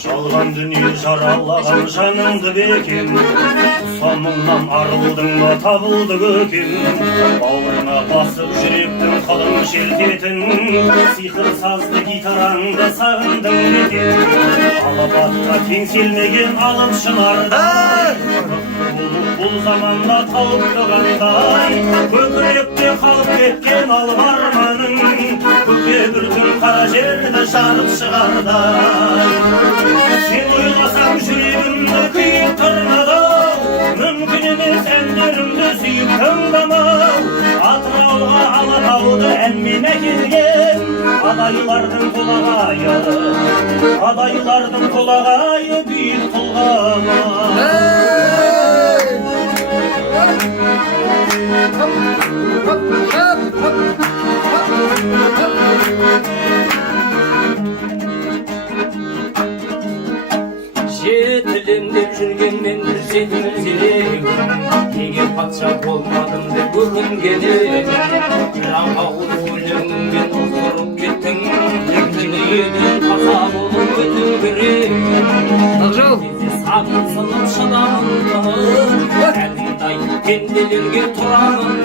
Жалған дүние жаралаған жаныңды бекем, соңыңнан арылдың ба табылды көкем. Бауырына басып жүректің қылын шертетін, сиқыр сазды гитараңды сағындың бекем. Алапатқа теңселмеген алып шынардай, бұл заманда тауып тұрғандай, көкіректе қалып кеткен алып арманың, көке бір күн қара жерді жарып шығардай. Сен ойласаң жүрегімді күйіп тұрмады-ау, мүмкін емес әндерімді сүйіп тыңдамау. Атырауға Алатауды әнмен әкелген адайлардың құлағайы, адайлардың құлағайы биік тұлғама. Жетілемдеп жүргенмен бір жетім зерегім, неге патша болмадым деп өкінген едім. Жаңа өлеңмен ұлғырып кеттің, дүниеден таза болып өтінгенім. Сағынсынып шыдамын, кәдімдай пенделерге тұрамын.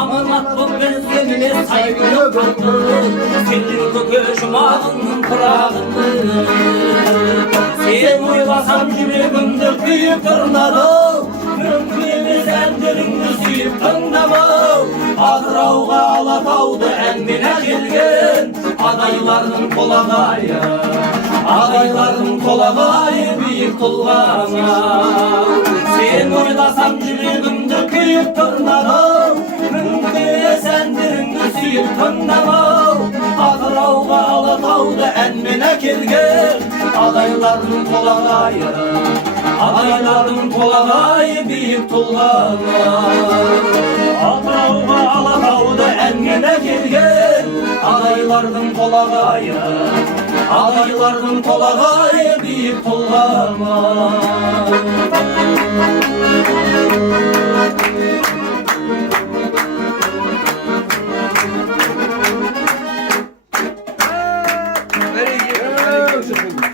Аманат бұл біздеміне сай күліп қалды, сенің көке жұмағыңның құрағынды. Сен ойласам жүрегімді күйіп тұрмады-ау, мүмкін емес әндеріңді сүйіп тыңдамау. Атырауға Алатауды әнмен әкелген адайлардың қолағайы, адайлардың қолағайы биік тұлғама. Сен ойласам жүрегімді күйіп тұрмады-ау, мүмкін емес әндеріңді сүйіп тыңдамау. Атырауға Алатауды әнмен әкелген адайлардың қолағайы, адайлардың қолағайы биік тұлғама. Атырауға Алатауды әнмен әкелген адайлардың қолағайы, адайлардың қолағайы биік тұлғама.